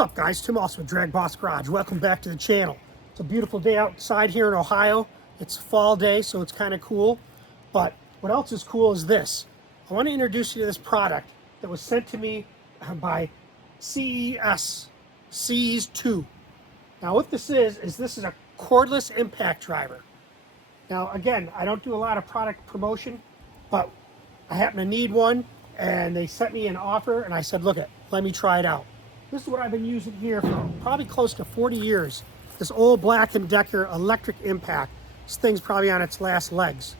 What's up, guys? Tim also with DragBoss Garage. Welcome back to the channel. It's a beautiful day outside here in Ohio. It's fall day, so it's kind of cool. But what else is cool is this. I want to introduce you to this product that was sent to me by SEESll. Now what this is this is a cordless impact driver. Now again, I don't do a lot of product promotion, but I happen to need one, and they sent me an offer, and I said, look it, let me try it out. This is what I've been using here for probably close to 40 years. This old Black & Decker electric impact. This thing's probably on its last legs.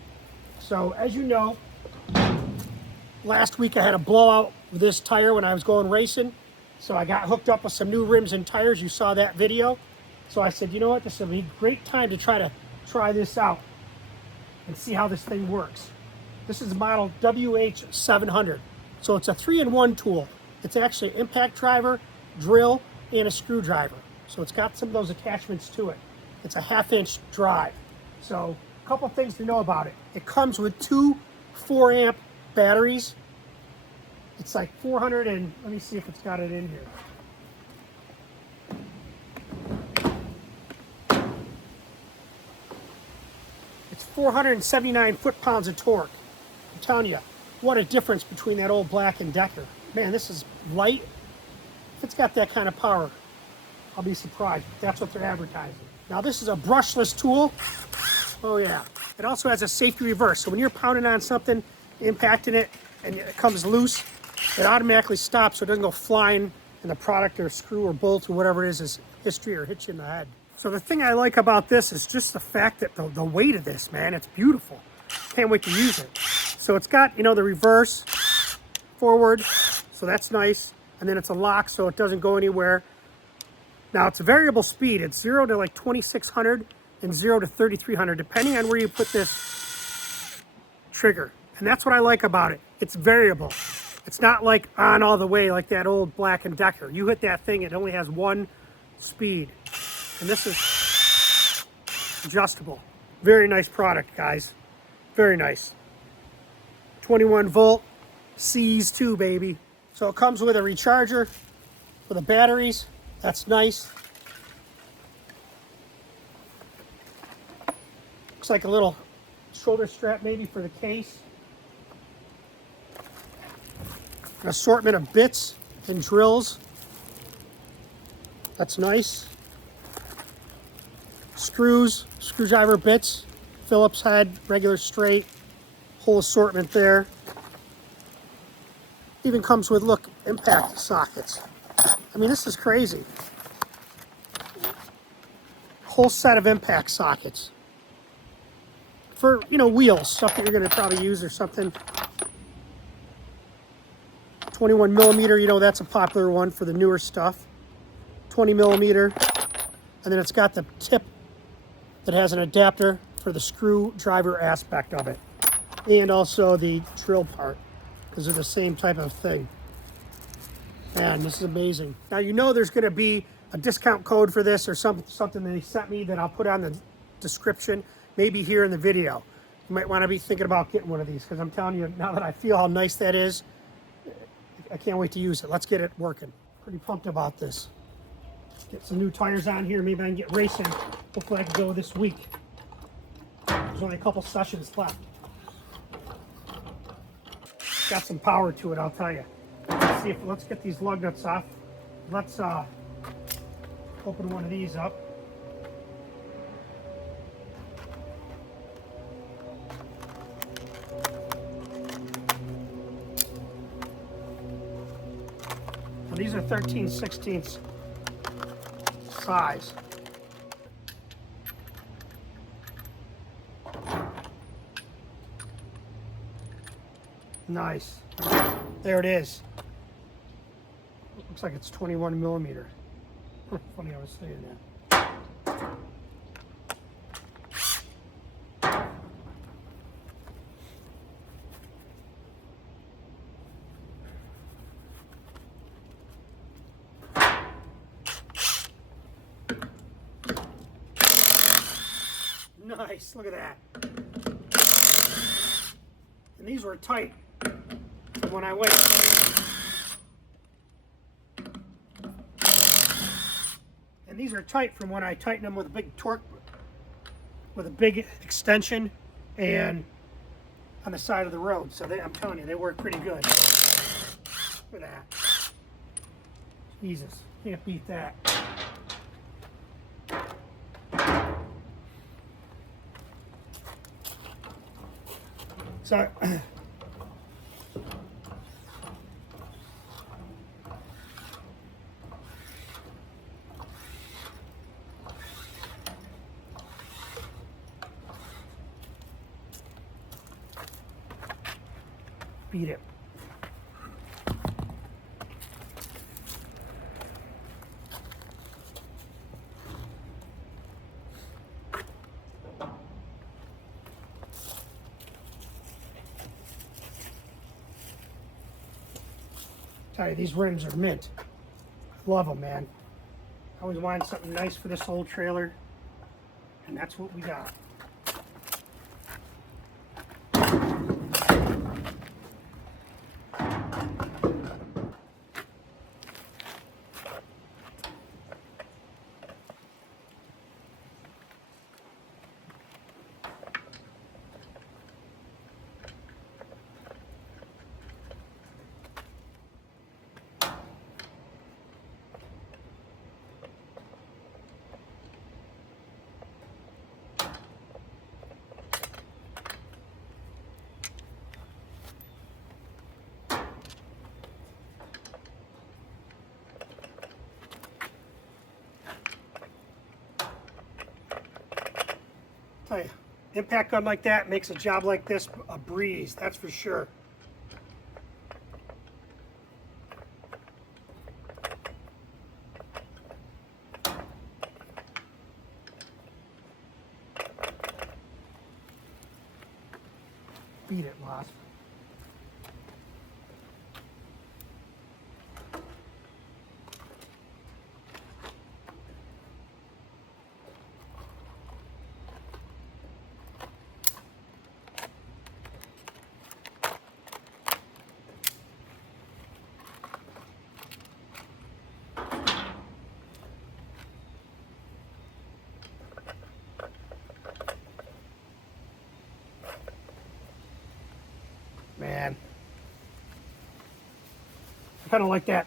So as you know, last week I had a blowout with this tire when I was going racing. So I got hooked up with some new rims and tires. You saw that video. So I said, you know what, this will be a great time to try this out and see how this thing works. This is model WH700. So it's a 3-in-1 tool. It's actually an impact driver, drill, and a screwdriver. So it's got some of those attachments to it. It's a 1/2-inch drive. So a couple things to know about it. It comes with two 4-amp batteries. It's like 400 and, let me see if it's got it in here. It's 479 foot-pounds of torque. I'm telling you, what a difference between that old Black & Decker. Man, this is light. If it's got that kind of power, I'll be surprised. That's what they're advertising. Now this is a brushless tool. Oh yeah. It also has a safety reverse. So when you're pounding on something, impacting it, and it comes loose, it automatically stops so it doesn't go flying and the product or screw or bolt or whatever it is history or hit you in the head. So the thing I like about this is just the fact that the weight of this, man, it's beautiful. Can't wait to use it. So it's got, you know, the reverse, forward, so that's nice. And then it's a lock so it doesn't go anywhere. Now it's a variable speed. It's 0 to like 2600 and 0 to 3300 depending on where you put this trigger. And that's what I like about it. It's variable. It's not like on all the way like that old Black & Decker. You hit that thing, it only has one speed. And this is adjustable. Very nice product, guys. Very nice. 21 volt, SEESll, baby. So it comes with a recharger for the batteries. That's nice. Looks like a little shoulder strap maybe for the case. An assortment of bits and drills. That's nice. Screws, screwdriver bits, Phillips head, regular straight, whole assortment there. Even comes with, look, impact sockets. I mean, this is crazy. Whole set of impact sockets. For, you know, wheels, stuff that you're going to probably use or something. 21 millimeter, you know, that's a popular one for the newer stuff. 20 millimeter. And then it's got the tip that has an adapter for the screwdriver aspect of it. And also the drill part, because they're the same type of thing. Man, this is amazing. Now you know there's going to be a discount code for this or something that they sent me that I'll put on the description, maybe here in the video. You might want to be thinking about getting one of these, because I'm telling you, now that I feel how nice that is, I can't wait to use it. Let's get it working. Pretty pumped about this. Get some new tires on here. Maybe I can get racing. Hopefully I can go this week. There's only a couple sessions left. Got some power to it, I'll tell you. Let's get these lug nuts off. Let's open one of these up. Now these are 13/16 size. Nice. There it is. Looks like it's 21 millimeter. Funny I was saying that. Nice, look at that. And these were tight when I went. these are tight from when I tighten them with a big torque, with a big extension and on the side of the road. So I'm telling you, they work pretty good. Look at that. Jesus, can't beat that. So beat it. Tell you, these rims are mint. I love them, man. I always wanted something nice for this old trailer, and that's what we got. Tell you, impact gun like that makes a job like this a breeze, that's for sure. Beat it, Lost. Man, I kind of like that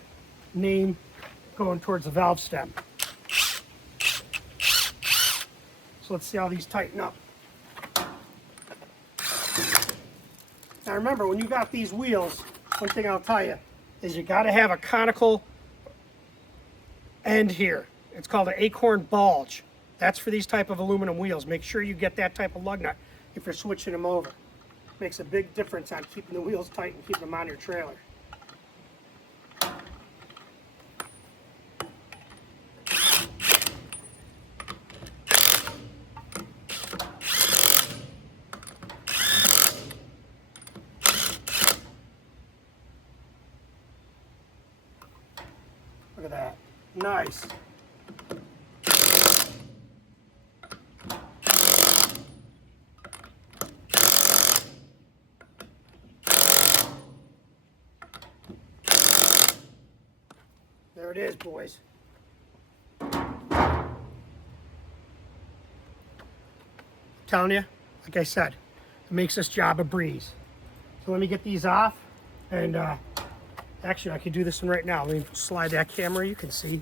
name going towards the valve stem. So let's see how these tighten up. Now remember, when you got these wheels, one thing I'll tell you is you got to have a conical end here. It's called an acorn bulge. That's for these type of aluminum wheels. Make sure you get that type of lug nut if you're switching them over. Makes a big difference on keeping the wheels tight and keeping them on your trailer. Look at that. Nice. There it is, boys. Telling you, like I said, it makes this job a breeze. So let me get these off, and actually I could do this one right now. Let me slide that camera, you can see.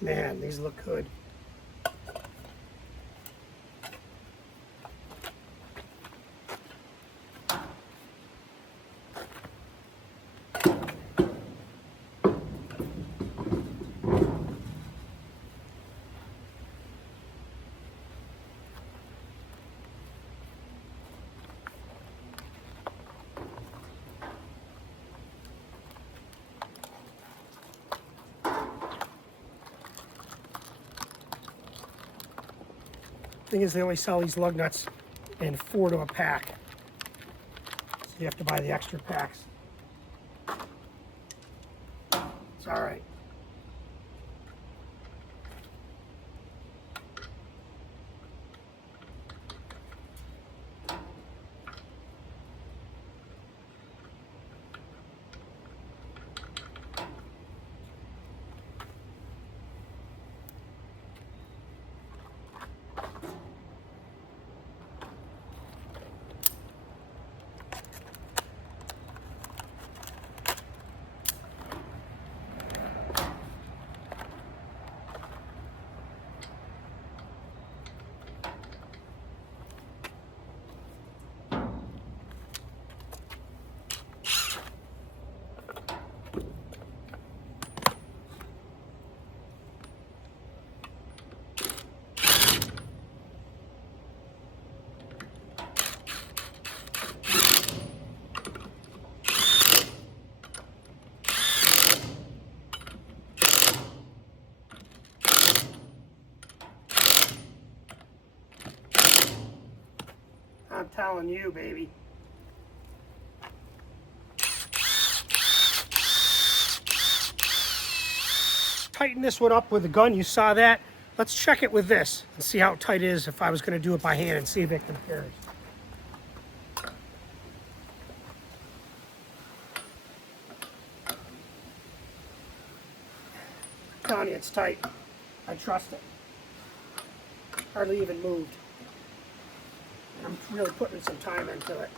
Man, these look good. Thing is, they only sell these lug nuts in 4 to a pack. So you have to buy the extra packs. It's all right. I'm telling you, baby. Tighten this one up with a gun, you saw that. Let's check it with this and see how tight it is if I was going to do it by hand and see if it compares. I'm telling you, it's tight. I trust it. Hardly even moved. I'm really putting some time into it.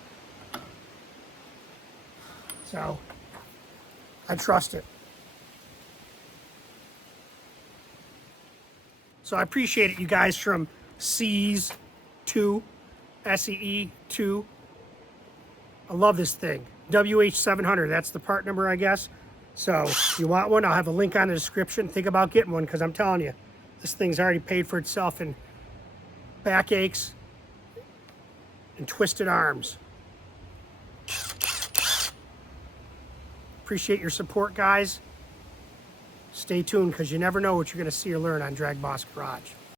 So, I trust it. So I appreciate it, you guys, from SEESll, SEE2. I love this thing. WH700, that's the part number, I guess. So if you want one, I'll have a link on the description. Think about getting one, because I'm telling you, this thing's already paid for itself in backaches and twisted arms. Appreciate your support, guys. Stay tuned, because you never know what you're going to see or learn on DragBoss Garage.